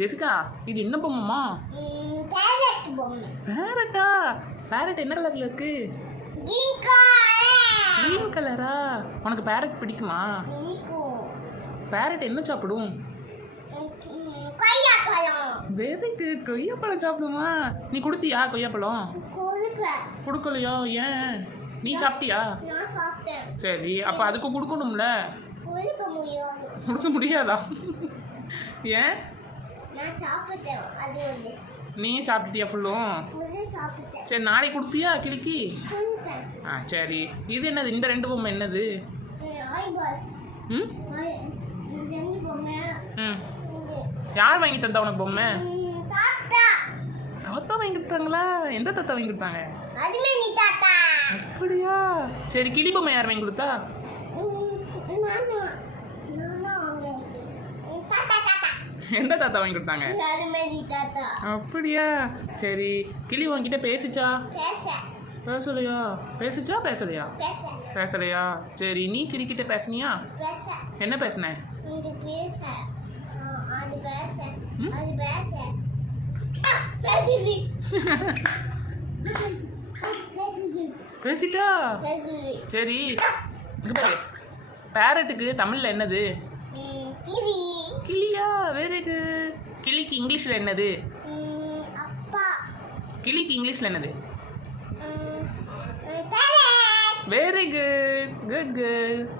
Jessica, இது என்ன பொம்மைமா? Farad பொம்மை. பேரட்டா? பேரட் என்ன கலர்ல இருக்கு? கிரீன் கலரா? உனக்கு பேரட் பிடிக்குமா? பேரட் என்ன சாப்பிடும்? Very good. கொய்யாப்பழம் சாப்பிடுமா? நீ கொடுத்தியா கொய்யாப்பழம்? கொடுக்கலையோ? ஏன்? நீ சாப்பிட்டியா? சரி, அப்ப அதுக்கு கொடுக்கணும்ல. கொடுக்க முடியாதா? ஏன்? நீ சாப்பிட்டியா ஃபுல்லும்? சரி, நாளைக்கு கொடுப்பியா கிளிக்கு? சரி. இது என்னது? இந்த ரெண்டு பொம்மை என்னது? யார் வாங்கி தந்தா உனக்கு பொம்மை? தாத்தா வாங்கி கொடுத்தாங்களா? எந்த தாத்தா வாங்கி கொடுத்தாங்க? அப்படியா? சரி, கிளி பொம்மை யார் வாங்கி கொடுத்தா? எந்த தாத்தா வாங்கி கொடுத்தாங்க? அப்படியா? சரி, கிளி உன்கிட்ட பேசிச்சா? பேசலையா? பேசலையா? பேசலையா? சரி, நீ கிளிக்கிட்ட பேசுனியா? என்ன பேசுன? பேசிட்டா? சரி, பேரட்டுக்கு தமிழ்ல என்னது? கிளியா? Very good. கிளிக்கு இங்கிலீஷ்ல என்னது? கிளிக்கு இங்கிலீஷ்ல என்னது? Very good. குட்.